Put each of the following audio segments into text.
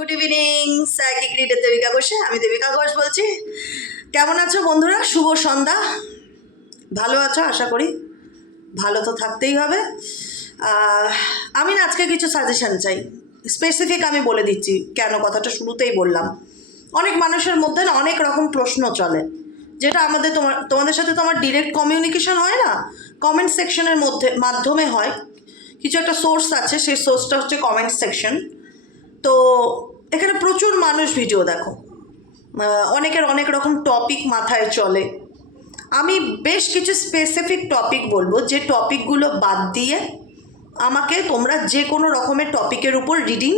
Good evening, psychic reader Debika ঘোষে। আমি দেবিকা ঘোষ বলছি। কেমন আছো বন্ধুরা? শুভ সন্ধ্যা। ভালো আছো আশা করি। ভালো তো থাকতেই হবে। আমি না আজকে কিছু সাজেশান চাই। স্পেসিফিক আমি বলে দিচ্ছি কেন, কথাটা শুরুতেই বললাম। অনেক মানুষের মধ্যে না অনেক রকম প্রশ্ন চলে, যেটা তোমাদের সাথে তো আমার ডিরেক্ট কমিউনিকেশন হয় না, কমেন্ট সেকশনের মাধ্যমে হয়। কিছু একটা সোর্স আছে, সেই সোর্সটা হচ্ছে কমেন্ট সেকশন। তো এখানে প্রচুর মানুষ ভিডিও দেখো, অনেকের অনেক রকম টপিক মাথায় চলে। আমি বেশ কিছু স্পেসিফিক টপিক বলবো, যে টপিকগুলো বাদ দিয়ে আমাকে তোমরা যে কোনো রকমের টপিকের উপর রিডিং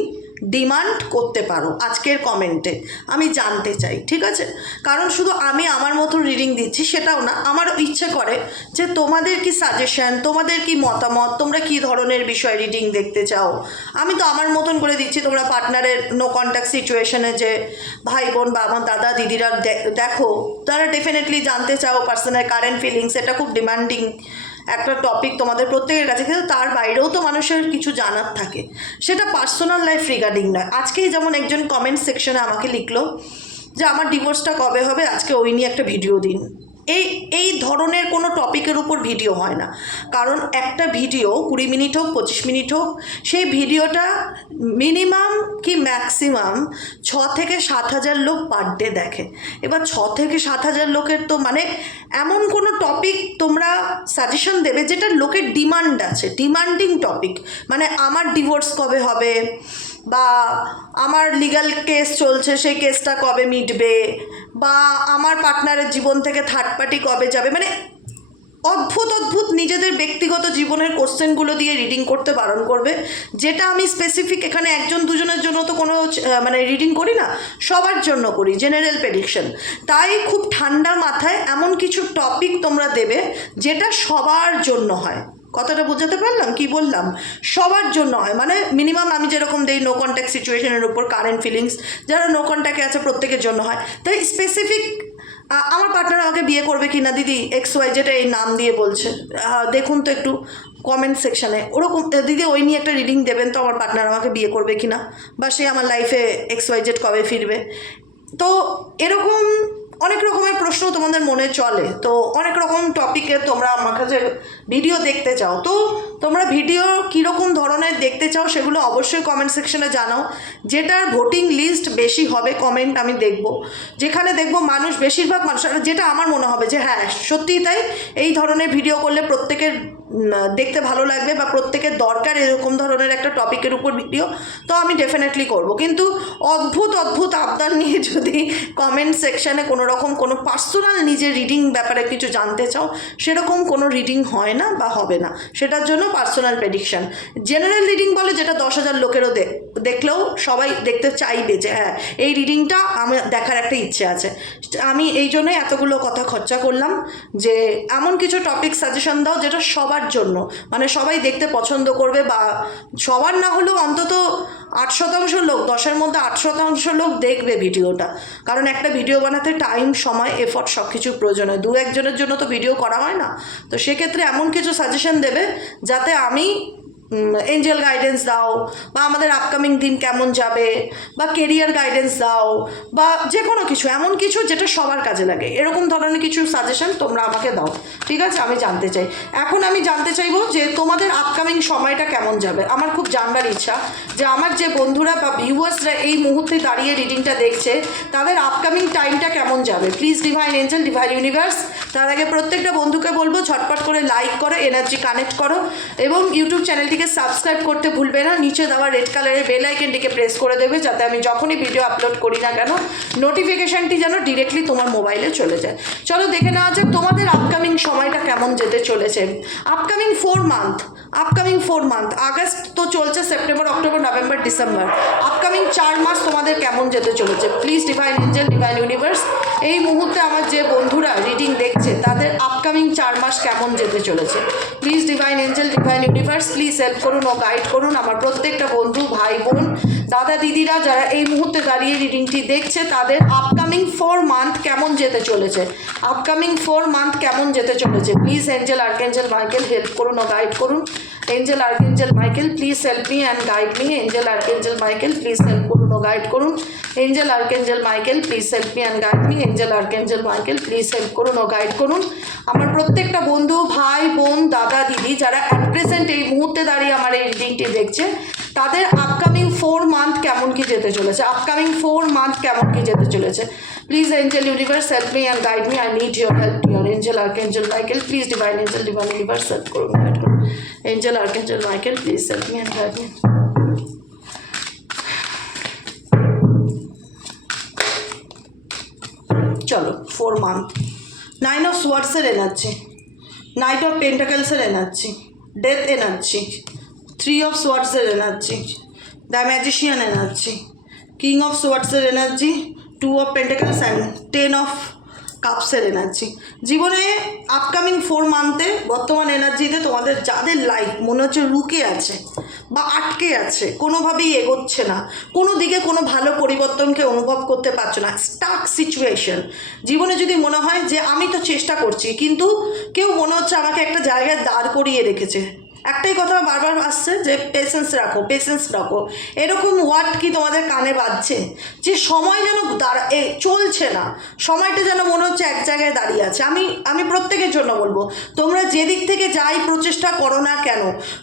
ডিমান্ড করতে পারো আজকের কমেন্টে। আমি জানতে চাই, ঠিক আছে? কারণ শুধু আমি আমার মতো রিডিং দিচ্ছি সেটাও না, আমারও ইচ্ছে করে যে তোমাদের কি সাজেশন, তোমাদের কি মতামত, তোমরা কি ধরনের বিষয় রিডিং দেখতে চাও। আমি তো আমার মতন করে দিচ্ছি, তোমরা পার্টনারের নো কন্ট্যাক্ট সিচুয়েশনে যে ভাই বোন বা আমার দাদা দিদিরা দেখো, তারা ডেফিনেটলি জানতে চাও পার্সোনাল কারেন্ট ফিলিংস। এটা খুব ডিমান্ডিং একটা টপিক তোমাদের প্রত্যেকের কাছে, কিন্তু তার বাইরেও তো মানুষের কিছু জানার থাকে, সেটা পার্সোনাল লাইফ রিগার্ডিং নয়। আজকেই যেমন একজন কমেন্ট সেকশনে আমাকে লিখলো যে আমার ডিভোর্সটা কবে হবে, আজকে ওই নিয়ে একটা ভিডিও দিন। এই ধরনের কোনো টপিকের উপর ভিডিও হয় না, কারণ একটা ভিডিও 20 মিনিট হোক 25 মিনিট হোক, সেই ভিডিওটা মিনিমাম কি ম্যাক্সিমাম 6 থেকে 7 হাজার লোক পার ডে দেখে। এবার 6 থেকে 7 হাজার লোকের তো মানে এমন কোনো টপিক তোমরা সাজেশন দেবে যেটা লোকের ডিমান্ড আছে, ডিমান্ডিং টপিক, মানে আমার ডিভোর্স কবে হবে, বা আমার লিগ্যাল কেস চলছে সেই কেসটা কবে মিটবে, বা আমার পার্টনারের জীবন থেকে থার্ড পার্টি কবে যাবে, মানে অদ্ভুত অদ্ভুত নিজেদের ব্যক্তিগত জীবনের কোশ্চেনগুলো দিয়ে রিডিং করতে বারণ করবে। যেটা আমি স্পেসিফিক এখানে একজন দুজনের জন্য তো কোনো মানে রিডিং করি না, সবার জন্য করি, জেনারেল প্রেডিকশন। তাই খুব ঠান্ডা মাথায় এমন কিছু টপিক তোমরা দেবে যেটা সবার জন্য হয়। কথাটা বোঝাতে পারলাম? কি বললাম? সবার জন্য হয়, মানে মিনিমাম আমি যেরকম দেই নো কন্ট্যাক্ট সিচুয়েশনের উপর কারেন্ট ফিলিংস, যারা নো কন্ট্যাক্টে আছে প্রত্যেকের জন্য হয়। তাই স্পেসিফিক আমার পার্টনার আমাকে বিয়ে করবে কি না দিদি XY যেটা এই নাম দিয়ে বলছে, দেখুন তো একটু কমেন্ট সেকশানে ওরকম, দিদি ওই নিয়ে একটা রিডিং দেবেন তো, আমার পার্টনার আমাকে বিয়ে করবে কি না, বা সে আমার লাইফে XYZ কবে ফিরবে। তো এরকম অনেক রকমের প্রশ্ন তোমাদের মনে চলে। তো অনেক রকম টপিকে তোমরা আমার কাছে ভিডিও দেখতে চাও, তো তোমরা ভিডিও কীরকম ধরনের দেখতে চাও সেগুলো অবশ্যই কমেন্ট সেকশনে জানাও। যেটার ভোটিং লিস্ট বেশি হবে কমেন্ট আমি দেখব, যেখানে দেখব মানুষ বেশিরভাগ মানুষ, যেটা আমার মনে হবে যে হ্যাঁ সত্যিই তাই, এই ধরনের ভিডিও করলে প্রত্যেকের দেখতে ভালো লাগবে বা প্রত্যেকের দরকার এরকম ধরনের একটা টপিকের উপর ভিডিও, তো আমি ডেফিনেটলি করব। কিন্তু অদ্ভুত অদ্ভুত আবদার নিয়ে যদি কমেন্ট সেকশানে কোনো রকম কোনো পার্সোনাল নিজের রিডিং ব্যাপারে কিছু জানতে চাও, সেরকম কোনো রিডিং হয় না বা হবে না। সেটার জন্য পার্সোনাল প্রেডিকশান। জেনারেল রিডিং বলে যেটা 10,000 লোকেরও দেখলেও সবাই দেখতে চাইবে যে হ্যাঁ এই রিডিংটা আমার দেখার একটা ইচ্ছে আছে। আমি এই জন্যই এতগুলো কথা খরচা করলাম যে এমন কিছু টপিক সাজেশন দাও যেটা সবার জন্য, মানে সবাই দেখতে পছন্দ করবে, বা সবার না হলেও অন্তত 8% লোক, 10-এর মধ্যে 8% লোক দেখবে ভিডিওটা। কারণ একটা ভিডিও বানাতে টাইম, সময়, এফর্ট সব কিছুর প্রয়োজন হয়, 2-1 জনের জন্য তো ভিডিও করা হয় না। তো সেক্ষেত্রে এমন কিছু সাজেশন দেবে যাতে আমি এঞ্জেল গাইডেন্স দাও, বা আমাদের আপকামিং দিন কেমন যাবে, বা কেরিয়ার গাইডেন্স দাও, বা যে কোনো কিছু, এমন কিছু যেটা সবার কাজে লাগে, এরকম ধরনের কিছু সাজেশন তোমরা আমাকে দাও, ঠিক আছে? আমি জানতে চাই। এখন আমি জানতে চাইবো যে তোমাদের আপকামিং সময়টা কেমন যাবে। আমার খুব জানবার ইচ্ছা যে আমার যে বন্ধুরা বা ভিউয়ার্সরা এই মুহূর্তে দাঁড়িয়ে রিডিংটা দেখছে, তাদের আপকামিং টাইমটা কেমন যাবে। Please divine angel, divine universe, তার আগে প্রত্যেকটা বন্ধুকে বলবো ঝটপট করে লাইক করো, এনার্জি কানেক্ট করো, এবং ইউটিউব চ্যানেলটিকে সাবস্ক্রাইব করতে ভুলবে না। নিচে দেওয়া রেড কালারের বেল আইকনটিকে প্রেস করে দেবে, যাতে আমি যখনই ভিডিও আপলোড করি না কেন নোটিফিকেশানটি যেন ডিরেক্টলি তোমার মোবাইলে চলে যায়। চলো দেখে নেওয়া যাক তোমাদের আপকামিং সময়টা কেমন যেতে চলেছে। আপকামিং 4 মান্থ, আগস্ট তো চলছে, September, October, November, December, upcoming 4 মাস তোমাদের কেমন যেতে চলেছে। Please divine angel, divine universe, এই মুহূর্তে আমার যে বন্ধুরা রিডিং দেখছে তাদের আপকামিং 4 মাস কেমন যেতে চলেছে। Please divine angel, divine universe, please help করুন ও গাইড করুন আমার প্রত্যেকটা বন্ধু, ভাই বোন, দাদা দিদিরা যারা এই মুহূর্তে দাঁড়িয়ে রিডিংটি দেখছে, তাদের আপকামিং 4 মান্থ কেমন যেতে চলেছে। আপকামিং 4 মান্থ কেমন যেতে চলেছে। Please Angel, archangel, Michael help করুন ও গাইড করুন angel archangel Michael please help me and guide me. Angel archangel Michael please help করুন ও গাইড করুন। Angel archangel Michael please help me and guide me. Angel archangel Michael please help করুন ও guide করুন। আমার প্রত্যেকটা বন্ধু, ভাই, বোন, দাদা, দিদি যারা অ্যাট প্রেজেন্ট এই মুহূর্তে দাঁড়িয়ে আমার এই রিডিংটি দেখছে, তাদের আপকামিং 4 মান্থ কেমন কি যেতে চলেছে, আপকামিং 4 মান্থ কেমন কি যেতে চলেছে। Please angel universe help me and guide me. I need your help dear angel archangel Michael please divine angel divine universe help করুন, গাইড করুন। Angel archangel Michael please help me and guide me. চলো 4 month. 9 of সোয়ার্ডসের energy, knight of পেন্টাকেলসের energy, death energy, 3 of সোয়ার্ডসের energy, the magician energy, king of সোয়ার্ডসের energy, 2 of pentacles and 10 of কাপসের energy. জীবনে upcoming 4 মান্থে বর্তমান এনার্জিতে তোমাদের যাদের লাইফ মনে হচ্ছে রুকে আছে বা আটকে আছে, কোনোভাবেই এগোচ্ছে না, কোনো দিকে কোনো ভালো পরিবর্তনকে অনুভব করতে পারছো না, স্টাক সিচুয়েশন। জীবনে যদি মনে হয় যে আমি তো চেষ্টা করছি কিন্তু কেউ মনে হচ্ছে আমাকে একটা জায়গায় দাঁড় করিয়ে রেখেছে, একটাই কথা বারবার আসছে যে পেশেন্স রাখো, পেশেন্স রাখো। এরকম ওয়ার্ড কি তোমাদের কানে বাজছে যে সময় যেন চলছে না, সময়টা যেন মনে হচ্ছে এক জায়গায় দাঁড়িয়ে আছে? আমি প্রত্যেকের জন্য বলবো, তোমরা যেদিক থেকে যাই প্রচেষ্টা করো না কেন,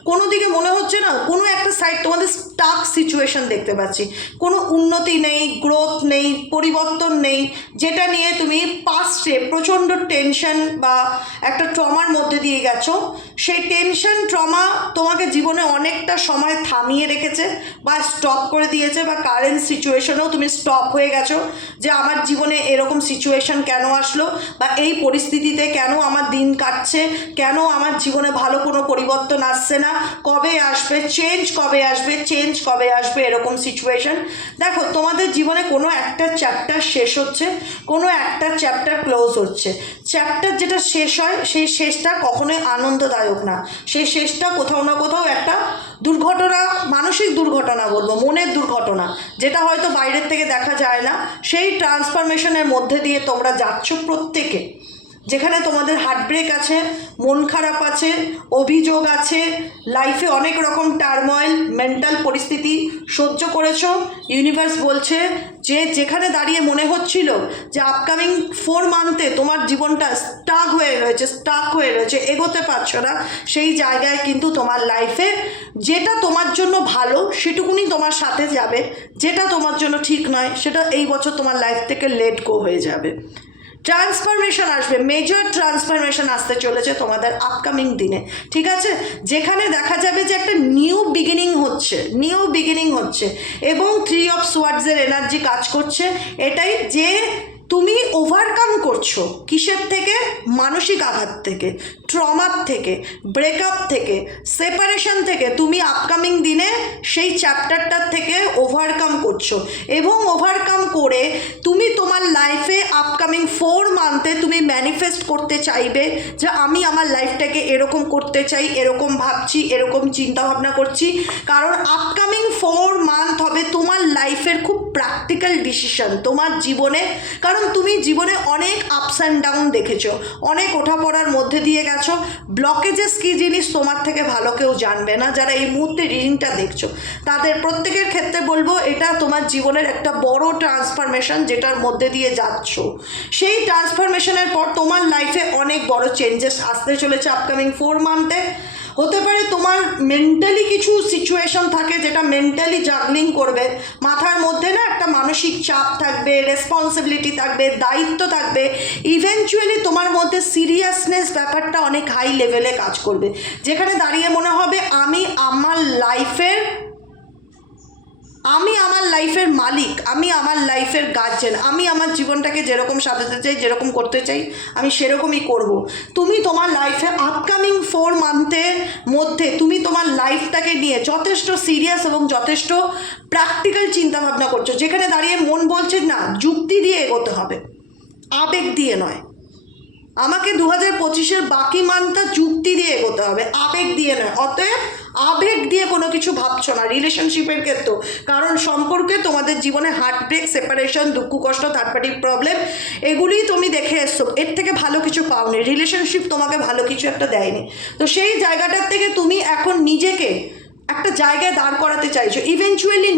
কোনো দিকে মনে হচ্ছে না, কোনো একটা সাইড তোমাদের স্টাক সিচুয়েশন দেখতে পাচ্ছি, কোনো উন্নতি নেই, গ্রোথ নেই, পরিবর্তন নেই, যেটা নিয়ে তুমি পাস্টে প্রচণ্ড টেনশন বা একটা ট্রমার মধ্যে দিয়ে গেছো। সেই টেনশন ট্রমা তোমাকে জীবনে অনেকটা সময় থামিয়ে রেখেছে বা স্টপ করে দিয়েছে, বা কারেন্ট সিচুয়েশনেও তুমি স্টপ হয়ে গেছো যে আমার জীবনে এরকম সিচুয়েশন কেন আসলো, বা এই পরিস্থিতিতে কেন আমার দিন কাটছে, কেন আমার জীবনে ভালো কোনো পরিবর্তন আসছে না, কবে আসবে চেঞ্জ, কবে আসবে চেঞ্জ, কবে আসবে এরকম সিচুয়েশন। দেখো তোমাদের জীবনে কোনো একটা চ্যাপ্টার শেষ হচ্ছে, কোনো একটা চ্যাপ্টার ক্লোজ হচ্ছে। চ্যাপ্টার যেটা শেষ হয় সেই শেষটা কখনোই আনন্দদায়ক না, সেই শেষটা কোথাও না কোথাও একটা দুর্ঘটনা, মানসিক দুর্ঘটনা বলবো, মনের দুর্ঘটনা, যেটা হয়তো বাইরের থেকে দেখা যায় না। সেই ট্রান্সফরমেশনের মধ্যে দিয়ে তোমরা যাচ্ছ প্রত্যেকে, যেখানে তোমাদের হার্টব্রেক আছে, মন খারাপ আছে, অভিযোগ আছে, লাইফে অনেক রকম টার্ময়েল, মেন্টাল পরিস্থিতি সহ্য করেছো। ইউনিভার্স বলছে যে যেখানে দাঁড়িয়ে মনে হচ্ছিল যে আপকামিং 4 মান্থে তোমার জীবনটা স্টাক হয়ে রয়েছে, এগোতে পারছো না, সেই জায়গায় কিন্তু তোমার লাইফে যেটা তোমার জন্য ভালো সেটুকুনি তোমার সাথে যাবে, যেটা তোমার জন্য ঠিক নয় সেটা এই বছর তোমার লাইফ থেকে লেট গো হয়ে যাবে। ট্রান্সফরমেশন আসবে, মেজর ট্রান্সফরমেশন আসতে চলেছে তোমাদের আপকামিং দিনে, ঠিক আছে? যেখানে দেখা যাবে যে একটা নিউ বিগিনিং হচ্ছে এবং 3 অফ সোয়ার্ডসের এনার্জি কাজ করছে এটাই যে তুমি ওভারকাম করছো কিসের থেকে? মানসিক আঘাত থেকে, ট্রমার থেকে, ব্রেকআপ থেকে, সেপারেশন থেকে তুমি আপকামিং দিনে সেই চ্যাপ্টারটার থেকে ওভারকাম করছো, এবং ওভারকাম করে তুমি তোমার লাইফে আপকামিং 4 মান্থে তুমি ম্যানিফেস্ট করতে চাইবে যে আমি আমার লাইফটাকে এরকম করতে চাই, এরকম ভাবছি, এরকম চিন্তাভাবনা করছি। কারণ আপকামিং 4 মান্থ হবে তোমার লাইফের খুব প্র্যাকটিক্যাল ডিসিশন তোমার জীবনে। কারণ তুমি জীবনে অনেক আপস অ্যান্ড ডাউন দেখেছো, অনেক ওঠাপড়ার মধ্যে দিয়ে গেছো। ব্লকেজেস কী জিনিস তোমার থেকে ভালো কেউ জানবে না। যারা এই মুহূর্তে রিডিংটা দেখছো তাদের প্রত্যেকের ক্ষেত্রে বলবো এটা তোমার জীবনের একটা বড় ট্রান্সফরমেশন যেটার মধ্যে দিয়ে যাচ্ছ। সেই ট্রান্সফরমেশনের পর তোমার লাইফে অনেক বড় চেঞ্জেস আসতে চলেছে আপকামিং 4 মান্থে। হতে পারে তোমার মেন্টালি কিছু সিচুয়েশন থাকে যেটা মেন্টালি জাগলিং করবে, মাথার মধ্যে না একটা মানসিক চাপ থাকবে, রেসপন্সিবিলিটি থাকবে, দায়িত্ব থাকবে। ইভেনচুয়ালি তোমার মধ্যে সিরিয়াসনেস ব্যাপারটা অনেক হাই লেভেলে কাজ করবে, যেখানে দাঁড়িয়ে মনে হবে আমি আমার লাইফের মালিক, আমি আমার লাইফের গার্জেন, আমি আমার জীবনটাকে যেরকম সাজাতে চাই, যেরকম করতে চাই আমি সেরকমই করব। তুমি তোমার লাইফে আপকামিং 4 মান্থের মধ্যে তুমি তোমার লাইফটাকে নিয়ে যথেষ্ট সিরিয়াস এবং যথেষ্ট প্র্যাকটিক্যাল চিন্তাভাবনা করছো, যেখানে দাঁড়িয়ে মন বলছে না যুক্তি দিয়ে এগোতে হবে, আবেগ দিয়ে নয়। আমাকে 2025-এর বাকি মানটা যুক্তি দিয়ে এগোতে হবে, আবেগ দিয়ে নয়। অতএব আবেগ দিয়ে কোনো কিছু ভাবছো না রিলেশনশিপের ক্ষেত্রেও, কারণ সম্পর্কে তোমাদের জীবনে হার্ট ব্রেক, সেপারেশন, দুঃখ কষ্ট, থার্ড পার্টি প্রবলেম, এগুলিই তুমি দেখে এসছো। এর থেকে ভালো কিছু পাওনি, রিলেশনশিপ তোমাকে ভালো কিছু একটা দেয়নি। তো সেই জায়গাটার থেকে তুমি এখন নিজেকে একটা জায়গায় দাঁড় করাতে চাইছো, ইভেনচুয়ালি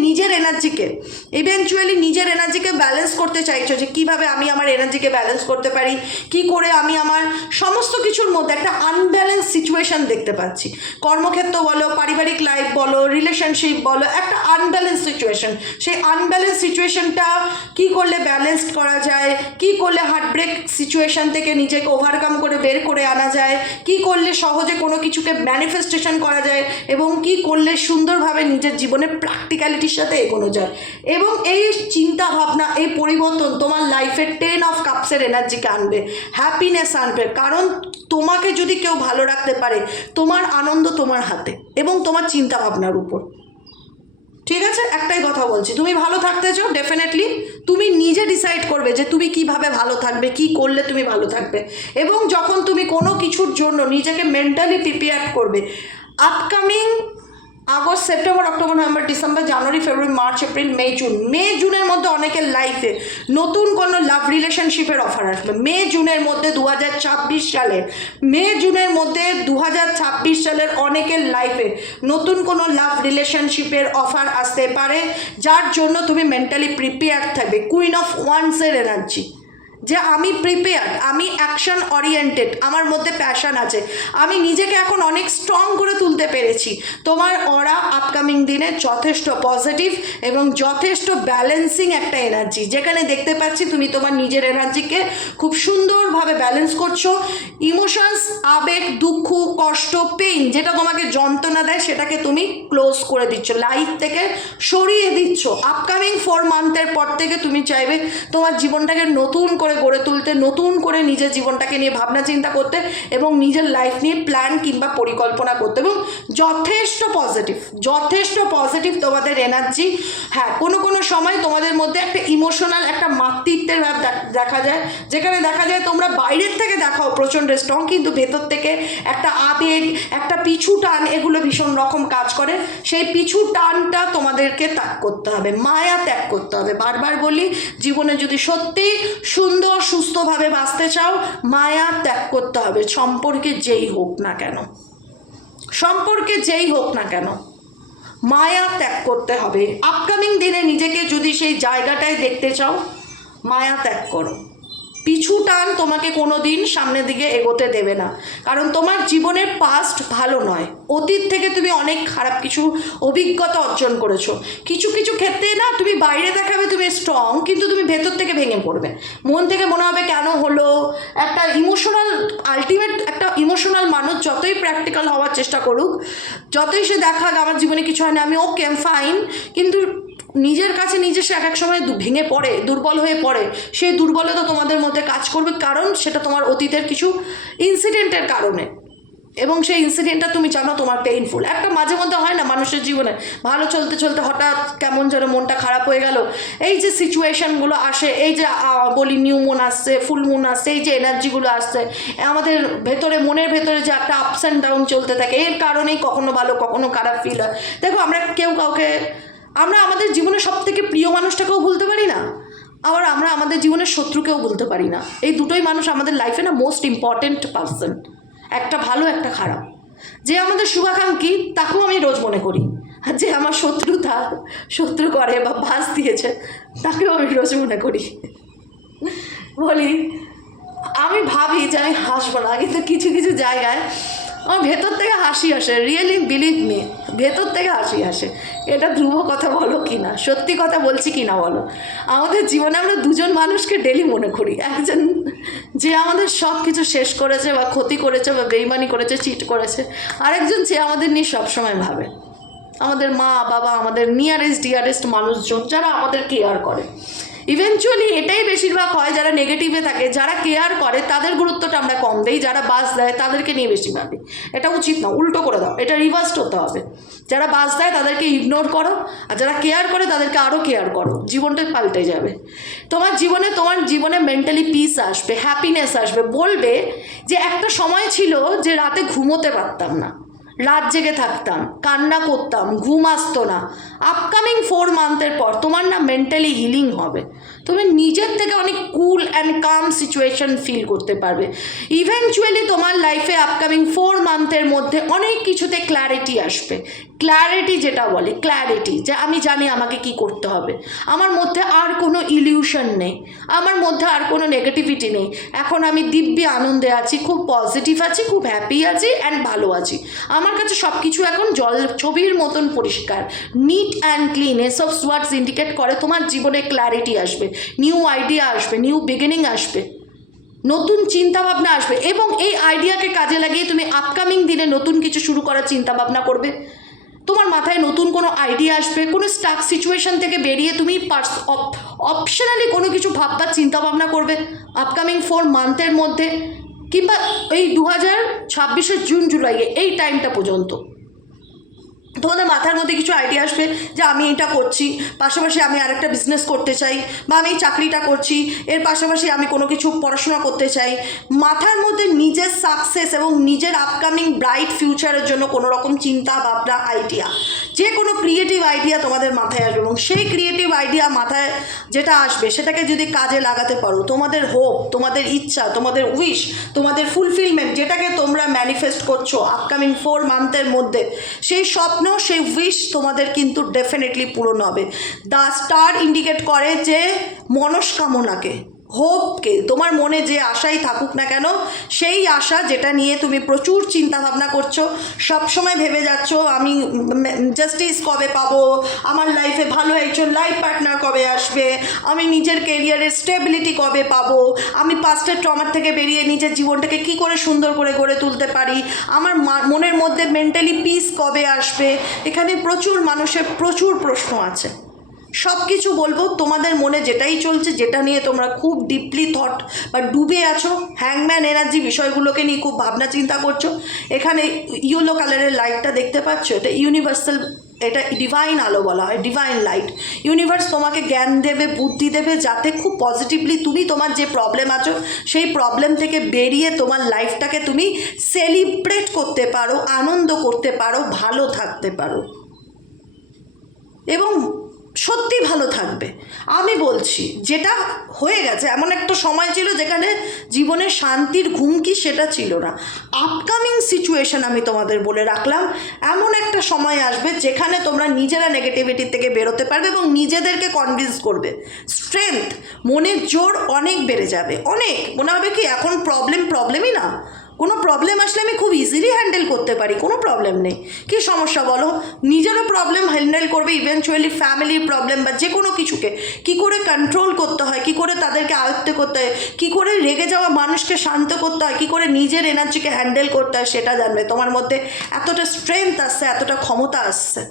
নিজের এনার্জিকে ব্যালেন্স করতে চাইছো, যে কিভাবে আমি আমার এনার্জিকে ব্যালেন্স করতে পারি, কি করে আমি আমার সমস্ত কিছুর মধ্যে একটা আনব্যালেন্স সিচুয়েশন দেখতে পাচ্ছি। কর্মক্ষেত্র বলো, পারিবারিক লাইফ বলো, রিলেশনশিপ বলো, একটা আনব্যালেন্স সিচুয়েশন। সেই আনব্যালেন্স সিচুয়েশনটা কি করলে ব্যালেন্সড করা যায়, কি করলে হার্টব্রেক সিচুয়েশন থেকে নিজেকে ওভারকাম করে বের করে আনা যায়, কি করলে সহজে কোনো কিছুকে ম্যানিফেস্টেশন করা যায়, এবং কি করলে সুন্দরভাবে নিজের জীবনে প্র্যাকটিক্যালিটির সাথে এগোনো যায়। এবং এই চিন্তা ভাবনা, এই পরিবর্তন তোমার লাইফে 10 অফ কাপসের এনার্জিকে আনবে, হ্যাপিনেস আনবে। কারণ তোমাকে যদি কেউ ভালো রাখতে পারে, তোমার আনন্দ তোমার হাতে এবং তোমার চিন্তা ভাবনার উপর। ঠিক আছে, একটাই কথা বলছি, তুমি ভালো থাকতে চাও, ডেফিনেটলি তুমি নিজে ডিসাইড করবে যে তুমি কিভাবে ভালো থাকবে, কি করলে তুমি ভালো থাকবে। এবং যখন তুমি কোনো কিছুর জন্য নিজেকে মেন্টালি প্রিপেয়ার করবে, upcoming August, September, October, November, December, January, February, March, April, জুনের মধ্যে অনেকের লাইফে নতুন কোনো লাভ রিলেশনশিপের অফার আসবে। জুনের মধ্যে 2026 সালের জুনের মধ্যে 2026 সালের অনেকের লাইফে নতুন কোনো লাভ রিলেশনশিপের অফার আসতে পারে, যার জন্য তুমি মেন্টালি প্রিপেয়ার থাকবে। কুইন অফ ওয়ান্সের এনার্জি, যে আমি প্রিপেয়ার্ড, আমি অ্যাকশন ওরিয়েন্টেড, আমার মধ্যে প্যাশন আছে, আমি নিজেকে এখন অনেক স্ট্রং করে তুলতে পেরেছি। তোমার অরা আপকামিং দিনে যথেষ্ট পজিটিভ এবং যথেষ্ট ব্যালেন্সিং একটা এনার্জি, যেখানে দেখতে পাচ্ছি তুমি তোমার নিজের এনার্জিকে খুব সুন্দরভাবে ব্যালেন্স করছো। ইমোশনস, আবেগ, দুঃখ, কষ্ট, পেইন, যেটা তোমাকে যন্ত্রণা দেয়, সেটাকে তুমি ক্লোজ করে দিচ্ছ, লাইফ থেকে সরিয়ে দিচ্ছ। আপকামিং 4 মান্থের পর থেকে তুমি চাইবে তোমার জীবনটাকে নতুন করে গড়ে তুলতে, নতুন করে নিজের জীবনটাকে নিয়ে ভাবনা চিন্তা করতে এবং নিজের লাইফ নিয়ে প্ল্যান কিংবা পরিকল্পনা করতে, এবং যথেষ্ট পজিটিভ তোমাদের এনার্জি। হ্যাঁ, কোনো সময় তোমাদের মধ্যে একটা ইমোশনাল, একটা মাতৃত্বের ভাব দেখা যায়, যেখানে দেখা যায় তোমরা বাইরের থেকে দেখাও প্রচণ্ড স্ট্রং, কিন্তু ভেতর থেকে একটা আবেগ, একটা পিছু টান, এগুলো ভীষণ রকম কাজ করে। সেই পিছু টানটা তোমাদেরকে ত্যাগ করতে হবে, মায়া ত্যাগ করতে হবে। বারবার বলি, জীবনে যদি সত্যি সুন্দর সুস্থভাবে বাঁচতে চাও, মায়া ত্যাগ করতে হবে। সম্পর্কে যেই হোক না কেন মায়া ত্যাগ করতে হবে। আপকামিং দিনে নিজেকে যদি সেই জায়গাটায় দেখতে চাও, মায়া ত্যাগ করো। পিছু টান তোমাকে কোনো দিন সামনের দিকে এগোতে দেবে না, কারণ তোমার জীবনের পাস্ট ভালো নয়। অতীত থেকে তুমি অনেক খারাপ কিছু অভিজ্ঞতা অর্জন করেছো। কিছু ক্ষেত্রে না, তুমি বাইরে দেখাবে তুমি স্ট্রং, কিন্তু তুমি ভেতর থেকে ভেঙে পড়বে। মন থেকে মনে হবে কেন হলো। একটা ইমোশনাল মানুষ যতই প্র্যাকটিক্যাল হওয়ার চেষ্টা করুক, যতই সে দেখাক আমার জীবনে কিছু হয় না, আমি ওকে, আই এম ফাইন, কিন্তু নিজের কাছে নিজে সে এক সময় ভেঙে পড়ে, দুর্বল হয়ে পড়ে। সেই দুর্বলতা তোমাদের মধ্যে কাজ করবে, কারণ সেটা তোমার অতীতের কিছু ইনসিডেন্টের কারণে, এবং সেই ইনসিডেন্টটা তুমি জানো তোমার পেইনফুল। একটা মাঝে মধ্যে হয় না মানুষের জীবনে, ভালো চলতে হঠাৎ কেমন যেন মনটা খারাপ হয়ে গেল। এই যে সিচুয়েশানগুলো আসে, এই যে বলি নিউ মুন আসছে, ফুল মুন আসছে, এই যে এনার্জিগুলো আসছে আমাদের ভেতরে, মনের ভেতরে যে একটা আপস অ্যান্ড ডাউন চলতে থাকে, এর কারণেই কখনো ভালো কখনো খারাপ ফিল হয়। দেখো, আমরা আমাদের জীবনে সব থেকে প্রিয় মানুষটাকেও ভুলতে পারি না, আবার আমরা আমাদের জীবনের শত্রুকেও ভুলতে পারি না। এই দুটোই মানুষ আমাদের লাইফে না মোস্ট ইম্পর্টেন্ট পার্সন, একটা ভালো একটা খারাপ। যে আমাদের শুভাকাঙ্ক্ষী তাকেও আমি রোজ মনে করি, আর যে আমার শত্রু করে বা বাস দিয়েছে তাকেও আমি রোজ মনে করি। বলি, আমি ভাবি যে আমি হাসবো না, কিন্তু কিছু জায়গায় আমার ভেতর থেকে হাসি আসে। রিয়েলি বিলিভ মি, ভেতর থেকে হাসি আসে। এটা ধ্রুব কথা বলো কি না, সত্যি কথা বলছি কি না বলো। আমাদের জীবনে আমরা দুজন মানুষকে ডেলি মনে করি, একজন যে আমাদের সব কিছু শেষ করেছে বা ক্ষতি করেছে বা বেইমানি করেছে, চিট করেছে, আরেকজন যে আমাদের নিয়ে সবসময় ভাবে। আমাদের মা বাবা, আমাদের নিয়ারেস্ট ডিয়ারেস্ট মানুষজন যারা আমাদের কেয়ার করে। ইভেনচুয়ালি এটাই বেশিরভাগ হয়, যারা নেগেটিভে থাকে, যারা কেয়ার করে তাদের গুরুত্বটা আমরা কম দিই, যারা বাস দেয় তাদেরকে নিয়ে বেশি ভাবি। এটা উচিত না, উল্টো করে দাও, এটা রিভার্সড হতে হবে। যারা বাস দেয় তাদেরকে ইগনোর করো, আর যারা কেয়ার করে তাদেরকে আরও কেয়ার করো, জীবনটা পাল্টে যাবে। তোমার জীবনে মেন্টালি পিস আসবে, হ্যাপিনেস আসবে। বলবে যে একটা সময় ছিল যে রাতে ঘুমোতে পারতাম না, রাত জেগে থাকতাম, কান্না করতাম, ঘুম আসতো না। আপকামিং 4 মান্থের পর তোমার না মেন্টালি হিলিং হবে, তুমি নিজের থেকে অনেক cool and calm situation feel করতে পারবে। ইভেনচুয়ালি তোমার লাইফে আপকামিং 4 মান্থের মধ্যে অনেক কিছুতে ক্ল্যারিটি আসবে। ক্ল্যারিটি যেটা বলে, ক্ল্যারিটি, যে আমি জানি আমাকে কি করতে হবে, আমার মধ্যে আর কোনো ইলিউশন নেই, আমার মধ্যে আর কোনো নেগেটিভিটি নেই। এখন আমি দিব্যি আনন্দে আছি, খুব পজিটিভ আছি, খুব হ্যাপি আছি অ্যান্ড ভালো আছি। আমার কাছে সব কিছু এখন জল ছবির মতন পরিষ্কার, নিট অ্যান্ড ক্লিন। এসব ওয়ার্ডস ইন্ডিকেট করে তোমার জীবনে ক্ল্যারিটি আসবে, নিউ আইডিয়া আসবে, নিউ বিগিনিং আসবে, নতুন চিন্তাভাবনা আসবে, এবং এই আইডিয়াকে কাজে লাগিয়ে তুমি আপকামিং দিনে নতুন কিছু শুরু করার চিন্তাভাবনা করবে। তোমার মাথায় নতুন কোনো আইডিয়া আসবে, কোনো স্টাক সিচুয়েশন থেকে বেরিয়ে তুমি অপশনালি কোনো কিছু ভাববার চিন্তাভাবনা করবে আপকামিং 4 মান্থের মধ্যে, কিংবা এই 2026 জুন জুলাইয়ে এই টাইমটা পর্যন্ত তোমাদের মাথার মধ্যে কিছু আইডিয়া আসবে যে আমি এটা করছি, পাশাপাশি আমি আরেকটা বিজনেস করতে চাই, বা আমি চাকরিটা করছি, এর পাশাপাশি আমি কোনো কিছু পড়াশোনা করতে চাই। মাথার মধ্যে নিজের সাকসেস এবং নিজের আপকামিং ব্রাইট ফিউচারের জন্য কোনো রকম চিন্তা ভাবনা, আইডিয়া, যে কোনো ক্রিয়েটিভ আইডিয়া তোমাদের মাথায় আসবে, এবং সেই ক্রিয়েটিভ আইডিয়া মাথায় যেটা আসবে সেটাকে যদি কাজে লাগাতে পারো, তোমাদের হোপ, তোমাদের ইচ্ছা, তোমাদের উইশ, তোমাদের ফুলফিলমেন্ট, যেটাকে তোমরা ম্যানিফেস্ট করছো আপকামিং 4 মান্থের মধ্যে, সেই স্বপ্ন, সেই উইশ তোমাদের কিন্তু ডেফিনেটলি পূরণ হবে। দ্য স্টার ইন্ডিকেট করে যে মনস্কামনাকে, হোপকে, তোমার মনে যে আশাই থাকুক না কেন, সেই আশা যেটা নিয়ে তুমি প্রচুর চিন্তা ভাবনা করছো, সবসময় ভেবে যাচ্ছ আমি জাস্টিস কবে পাবো, আমার লাইফে ভালো একজন লাইফ পার্টনার কবে আসবে, আমি নিজের কেরিয়ারের স্টেবিলিটি কবে পাবো, আমি পাস্টের ট্রমার থেকে বেরিয়ে নিজের জীবনটাকে কি করে সুন্দর করে গড়ে তুলতে পারি, আমার মনের মধ্যে মেন্টালি পিস কবে আসবে। এখানে প্রচুর মানুষের প্রচুর প্রশ্ন আছে। সব কিছু বলবো, তোমাদের মনে যেটাই চলছে, যেটা নিয়ে তোমরা খুব ডিপলি থট বা ডুবে আছো, হ্যাংম্যান এনার্জি বিষয়গুলোকে নিয়ে খুব ভাবনা চিন্তা করছো। এখানে ইয়েলো কালারের লাইটটা দেখতে পাচ্ছ, এটা ইউনিভার্সাল, এটা ডিভাইন আলো বলা হয়, ডিভাইন লাইট। ইউনিভার্স তোমাকে জ্ঞান দেবে, বুদ্ধি দেবে, যাতে খুব পজিটিভলি তুমি তোমার যে প্রবলেম আছো সেই প্রবলেম থেকে বেরিয়ে তোমার লাইফটাকে তুমি সেলিব্রেট করতে পারো, আনন্দ করতে পারো, ভালো থাকতে পারো, এবং সত্যি ভালো থাকবে। আমি বলছি, যেটা হয়ে গেছে, এমন একটা সময় ছিল যেখানে জীবনে শান্তির ঘুম কি সেটা ছিল না। আপকামিং সিচুয়েশন আমি তোমাদের বলে রাখলাম, এমন একটা সময় আসবে যেখানে তোমরা নিজেরা নেগেটিভিটি থেকে বেরোতে পারবে এবং নিজেদেরকে কনভিন্স করবে। স্ট্রেংথ, মনের জোর অনেক বেড়ে যাবে, অনেক মনে হবে কি এখন প্রবলেমই না, কোনো প্রবলেম আসলে আমি খুব ইজিলি হ্যান্ডেল করতে পারি, কোনো প্রবলেম নেই। কী সমস্যা বলো, নিজেরও প্রবলেম হ্যান্ডেল করবে, ইভেনচুয়ালি ফ্যামিলির প্রবলেম বা যে কোনো কিছুকে কী করে কন্ট্রোল করতে হয়, কী করে তাদেরকে আয়ত্তে করতে হয়, কী করে রেগে যাওয়া মানুষকে শান্ত করতে হয়, কী করে নিজের এনার্জিকে হ্যান্ডেল করতে হয়, সেটা জানবে। তোমার মধ্যে এতটা স্ট্রেংথ আসছে, এতটা ক্ষমতা আসছে।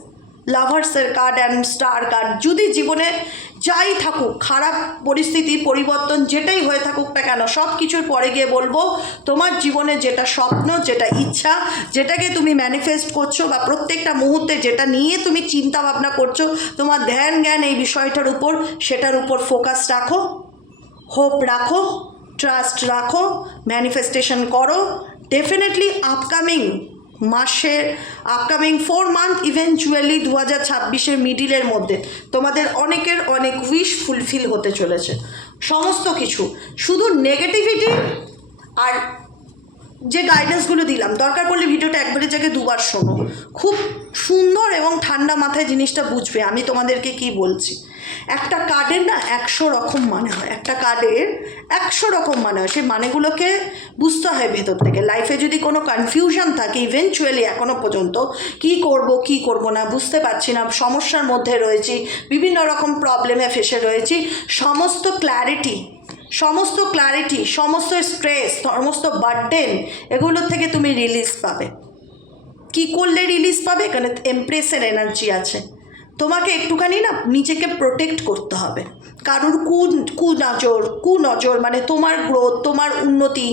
লাভার্সের কার্ড অ্যান্ড স্টার কার্ড, যদি জীবনে যাই থাকুক, খারাপ পরিস্থিতি, পরিবর্তন যেটাই হয়ে থাকুক না কেন, সব কিছুর পরে গিয়ে বলবো তোমার জীবনে যেটা স্বপ্ন, যেটা ইচ্ছা, যেটাকে তুমি ম্যানিফেস্ট করছো, বা প্রত্যেকটা মুহূর্তে যেটা নিয়ে তুমি চিন্তা ভাবনা করছো, তোমার ধ্যান জ্ঞান এই বিষয়টার উপর, সেটার উপর ফোকাস রাখো, হোপ রাখো, ট্রাস্ট রাখো, ম্যানিফেস্টেশন করো। ডেফিনেটলি আপকামিং 4 মান্থ, ইভেনচুয়ালি 2026 মিডিলের মধ্যে তোমাদের অনেকের অনেক উইশ ফুলফিল হতে চলেছে। সমস্ত কিছু, শুধু নেগেটিভিটি আর যে গাইডেন্সগুলো দিলাম, দরকার পড়লে ভিডিওটা একবারের জায়গায় 2বার শোনো, খুব সুন্দর এবং ঠান্ডা মাথায় জিনিসটা বুঝবে আমি তোমাদেরকে কি বলছি। একটা কার্ডের না 100 রকম মানে হয়, একটা কার্ডের 100 রকম মানে হয়, সেই মানেগুলোকে বুঝতে হয় ভেতর থেকে। লাইফে যদি কোনো কনফিউশন থাকে, ইভেনচুয়ালি এখনও পর্যন্ত কি করব না বুঝতে পারছি না, সমস্যার মধ্যে রয়েছি, বিভিন্ন রকম প্রবলেমে ফেসে রয়েছি, সমস্ত ক্ল্যারিটি, সমস্ত স্ট্রেস, সমস্ত বার্ডেন, এগুলোর থেকে তুমি রিলিজ পাবে। কি করলে রিলিজ পাবে? এখানে এমপ্রেসের এনার্জি আছে, তোমাকে একটুখানি না নিজেকে প্রোটেক্ট করতে হবে। কারুর কুনজর মানে তোমার গ্রোথ, তোমার উন্নতি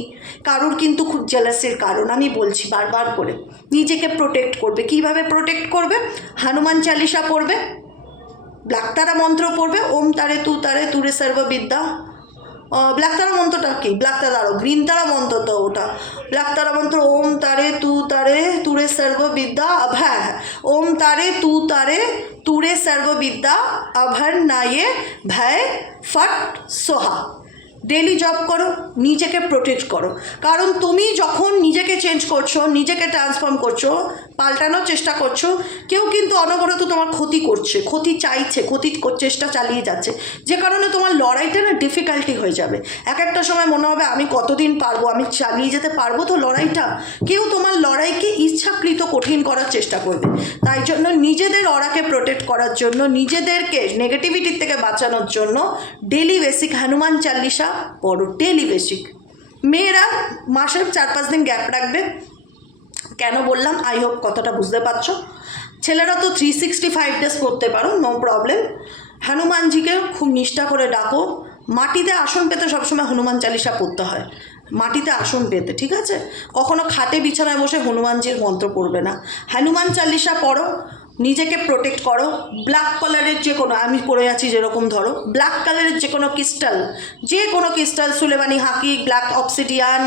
কারুর কিন্তু খুব জেলাসির কারণ। আমি বলছি বারবার করে, নিজেকে প্রোটেক্ট করবে। কিভাবে প্রোটেক্ট করবে? হনুমান চালিসা পড়বে, ব্ল্যাক তারা মন্ত্র পড়বে, ওম তারে তুরে সর্ববিদ্যা। ব্ল্যাক তারা মন্ত্রটা কি? ব্ল্যাক তারা গ্রিন তারা মন্ত্র তো ওটা। ব্ল্যাক তারা মন্ত্র ওম তারে তুরে সর্ববিদ্যা। হ্যাঁ, ওম তারে তুরে সর্ববিদ্যা অভর নায়ে ভয় ফট সোহা। ডেলি জব করো, নিজেকে প্রোটেক্ট করো। কারণ তুমি যখন নিজেকে চেঞ্জ করছো, নিজেকে ট্রান্সফর্ম করছো, পাল্টানোর চেষ্টা করছো, কেউ কিন্তু অনবরত তোমার ক্ষতি করছে, ক্ষতি চাইছে, চেষ্টা চালিয়ে যাচ্ছে, যে কারণে তোমার লড়াইটা না ডিফিকাল্টি হয়ে যাবে। একটা সময় মনে হবে আমি কতদিন পারবো, আমি চালিয়ে যেতে পারবো তো লড়াইটা? কেউ তোমার লড়াইকে ইচ্ছাকৃত কঠিন করার চেষ্টা করবে। তাই জন্য নিজেদের অরাকে প্রোটেক্ট করার জন্য, নিজেদেরকে নেগেটিভিটির থেকে বাঁচানোর জন্য ডেলি বেসিক হনুমান চালিসা পড়ো, ডেলি বেসিক। মেয়েরা মাসের 4-5 দিন গ্যাপ রাখবে। কেন বললাম? আই হোপ কথাটা বুঝতে পারছো। ছেলেরা তো 365 ডেজ করতে পারো, নো প্রবলেম। হনুমানজিকে খুব নিষ্ঠা করে ডাকো। মাটিতে আসন পেতে সবসময় হনুমান চালিসা পড়তে হয়, মাটিতে আসন পেতে, ঠিক আছে? কখনো খাটে বিছানায় বসে হনুমানজির মন্ত্র পড়বে না। হনুমান চালিসা পড়ো, নিজেকে প্রোটেক্ট করো। ব্ল্যাক কালারের যে কোনো, আমি পরে আছি যেরকম, ধরো ব্ল্যাক কালারের যে কোনো ক্রিস্টাল, সুলেমানি হাকি, black obsidian,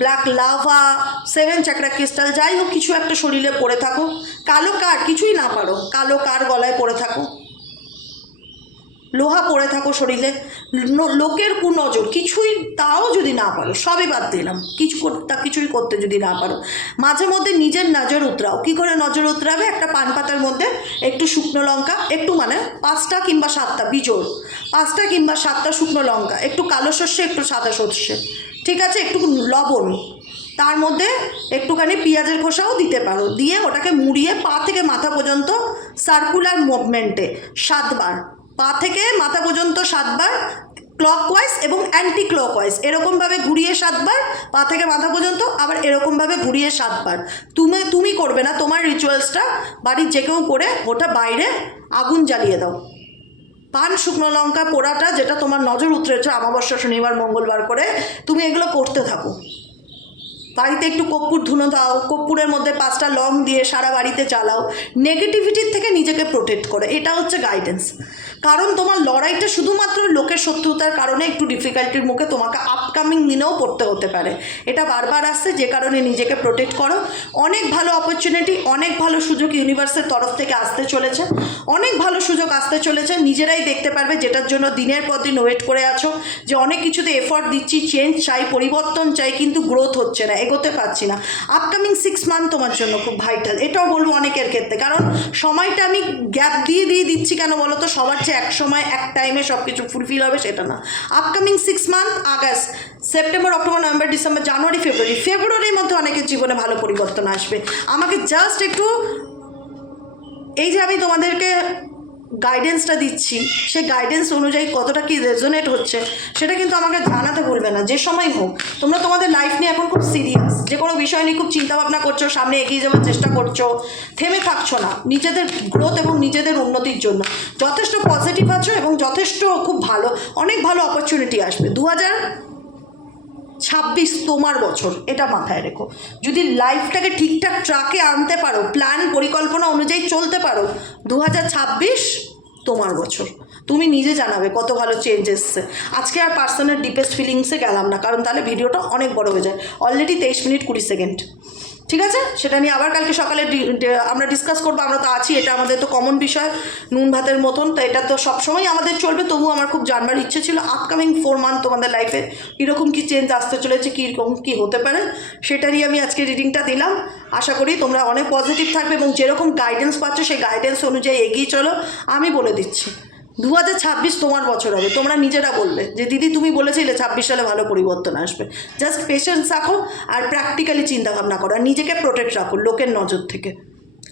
black lava, 7 chakra crystal, যাই হোক কিছু একটা শরীরে পরে থাকো। কালো কার, কিছুই না পারো, কালো কার গলায় পরে থাকো, লোহা পরে থাকো শরীরে। লোকের কুনজর কিছুই, তাও যদি না পারো, সবই বাদ দিলাম, কিছুই করতে যদি না পারো, মাঝে মধ্যে নিজের নজর উতরাও। কী করে নজর উতরাবে? একটা পান পাতার মধ্যে একটু শুকনো লঙ্কা, একটু মানে 5টা কিংবা 7টা বিজোড়, 5টা কিংবা 7টা শুকনো লঙ্কা, একটু কালো সর্ষে, একটু সাদা সর্ষে, ঠিক আছে, একটু লবণ, তার মধ্যে একটুখানি পেঁয়াজের খোসাও দিতে পারো, দিয়ে ওটাকে মুড়িয়ে পা থেকে মাথা পর্যন্ত সার্কুলার মুভমেন্টে 7 বার, পা থেকে মাথা পর্যন্ত 7 বার, ক্লকওয়াইজ এবং অ্যান্টি ক্লকওয়াইজ, এরকমভাবে ঘুরিয়ে 7 বার, পা থেকে মাথা পর্যন্ত, আবার এরকমভাবে ঘুরিয়ে 7 বার। তুমি করবে না, তোমার রিচুয়ালসটা বাড়ির যে কেউ করে ওটা বাইরে আগুন জ্বালিয়ে দাও। পান, শুকনো লঙ্কা পোড়াটা যেটা তোমার নজর উতরেছে অমাবস্যা, শনিবার, মঙ্গলবার করে, তুমি এগুলো করতে থাকো। বাড়িতে একটু কর্পূর ধুনো দাও, কর্পূরের মধ্যে 5টা লং দিয়ে সারা বাড়িতে চালাও। নেগেটিভিটির থেকে নিজেকে প্রোটেক্ট করে, এটা হচ্ছে গাইডেন্স। কারণ তোমার লড়াইটা শুধুমাত্র লোকের শত্রুতার কারণে একটু ডিফিকাল্টির মুখে তোমাকে আপকামিং দিনেও পড়তে হতে পারে, এটা বারবার আসছে, যে কারণে নিজেকে প্রোটেক্ট করো। অনেক ভালো অপরচুনিটি, অনেক ভালো সুযোগ ইউনিভার্সের তরফ থেকে আসতে চলেছে, অনেক ভালো সুযোগ আসতে চলেছে, নিজেরাই দেখতে পারবে, যেটার জন্য দিনের পর দিন ওয়েট করে আছো, যে অনেক কিছুতে এফর্ট দিচ্ছি, চেঞ্জ চাই, পরিবর্তন চাই, কিন্তু গ্রোথ হচ্ছে না, এগোতে পারছি না। আপকামিং 6 মান্থ তোমার জন্য খুব ভাইটাল, এটাও বলবো অনেকের ক্ষেত্রে। কারণ সময়টা আমি গ্যাপ দিয়ে দিচ্ছি কেন বলো তো? সবার চেয়ে এক সময় এক টাইমে সব কিছু ফুলফিল হবে সেটা না। Upcoming 6 month, August, September, October, November, December, January, ফেব্রুয়ারির মধ্যে অনেকের জীবনে ভালো পরিবর্তন আসবে। আমাকে জাস্ট একটু, এই যে আমি তোমাদেরকে গাইডেন্সটা দিচ্ছি, সেই গাইডেন্স অনুযায়ী কতটা কি রেজোনেট হচ্ছে সেটা কিন্তু আমাকে জানাতে ভুলবে না। যে সময় হোক, তোমরা তোমাদের লাইফ নিয়ে এখন খুব সিরিয়াস, যে কোনো বিষয় নিয়ে খুব চিন্তাভাবনা করছো, সামনে এগিয়ে যাওয়ার চেষ্টা করছো, থেমে থাকছো না, নিজেদের গ্রোথ এবং নিজেদের উন্নতির জন্য যথেষ্ট পজিটিভ আছো এবং যথেষ্ট খুব ভালো, অনেক ভালো অপরচুনিটি আসবে। 2026 তোমার বছর, এটা মাথায় রেখো। যদি লাইফটাকে ঠিকঠাক ট্র্যাকে আনতে পারো, প্ল্যান পরিকল্পনা অনুযায়ী চলতে পারো, 2026 তোমার বছর। তুমি নিজে জানাবে কত ভালো চেঞ্জ এসছে। আজকে আর পার্সোনাল ডিপেস্ট ফিলিংসে গেলাম না, কারণ তাহলে ভিডিওটা অনেক বড় হয়ে যায়। অলরেডি 23 মিনিট 20 সেকেন্ড, ঠিক আছে? সেটা নিয়ে আবার কালকে সকালে আমরা ডিসকাস করবো। আমরা তো আছি, এটা আমাদের তো কমন বিষয়, নুন ভাতের মতন, তো এটা তো সবসময় আমাদের চলবে। তবুও আমার খুব জানবার ইচ্ছে ছিল আপকামিং 4 মান্থ তোমাদের লাইফে কীরকম কী চেঞ্জ আসতে চলেছে, কীরকম কী হতে পারে, সেটা নিয়ে আমি আজকে রিডিংটা দিলাম। আশা করি তোমরা অনেক পজিটিভ থাকবে এবং যেরকম গাইডেন্স পাচ্ছ সেই গাইডেন্স অনুযায়ী এগিয়ে চলো। আমি বলে দিচ্ছি 2026 তোমার বছর হবে। তোমরা নিজেরা বলবে যে দিদি তুমি বলেছিলে 26 সালে ভালো পরিবর্তন আসবে। জাস্ট পেশেন্স রাখো আর প্র্যাকটিক্যালি চিন্তাভাবনা করো, আর নিজেকে প্রোটেক্ট রাখো লোকের নজর থেকে।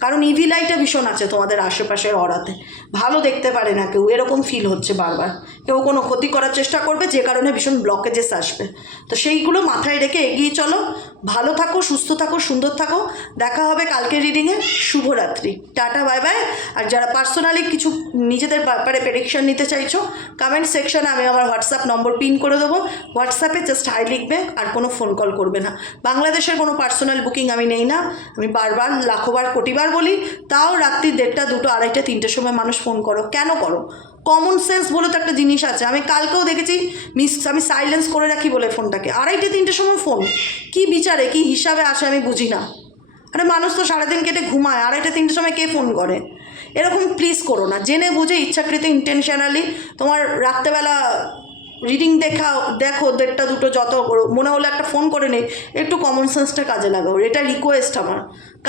কারণ ইভি লাইটটা ভীষণ আছে তোমাদের আশেপাশের অরাতে, ভালো দেখতে পারে না কেউ, এরকম ফিল হচ্ছে বারবার। কেউ কোনো ক্ষতি করার চেষ্টা করবে, যে কারণে ভীষণ ব্লকেজেস আসবে। তো সেইগুলো মাথায় রেখে এগিয়ে চলো। ভালো থাকো, সুস্থ থাকো, সুন্দর থাকো। দেখা হবে কালকে রিডিংয়ে। শুভরাত্রি, টাটা, বাই বাই। আর যারা পার্সোনালি কিছু নিজেদের ব্যাপারে প্রেডিকশন নিতে চাইছো, কমেন্ট সেকশনে আমি আমার হোয়াটসঅ্যাপ নম্বর পিন করে দেবো। হোয়াটসঅ্যাপে জাস্ট হাই লিখবে, আর কোনো ফোন কল করবে না। বাংলাদেশের কোনো পার্সোনাল বুকিং আমি নেই না। আমি বারবার, লাখোবার, কোটিবার বলি, তাও রাত্রি 1:30, 2টো, 2:30, 3টের সময় মানুষ ফোন করো। কেন করো? কমন সেন্স বলে তো একটা জিনিস আছে। আমি কালকেও দেখেছি আমি সাইলেন্স করে রাখি বলে ফোনটাকে, 2:30, 3টের সময় ফোন। কি বিচারে, কি হিসাবে আসে আমি বুঝি না। আরে মানুষ তো সারাদিন কেটে ঘুমায়, 2:30, 3টের সময় কে ফোন করে? এরকম প্লিজ করো না। জেনে বুঝে ইচ্ছাকৃত ইন্টেনশনালি তোমার রাত্রেবেলা রিডিং দেখো 1:30, 2টো, যত মনে হলো একটা ফোন করে নেই, একটু কমন সেন্সটা কাজে লাগাও। এটা রিকোয়েস্ট আমার।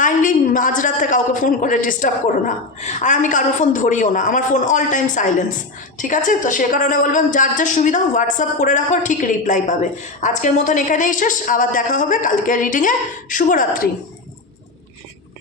কাইন্ডলি মাঝরাতে কাউকে ফোন করে ডিস্টার্ব করো না। আর আমি কারোর ফোন ধরিও না, আমার ফোন অল টাইম সাইলেন্স, ঠিক আছে? তো সে কারণে বললাম যার যার সুবিধা হোয়াটসঅ্যাপ করে রাখো, ঠিক রিপ্লাই পাবে। আজকের মতন এখানেই শেষ, আবার দেখা হবে কালকের রিডিংয়ে। শুভরাত্রি।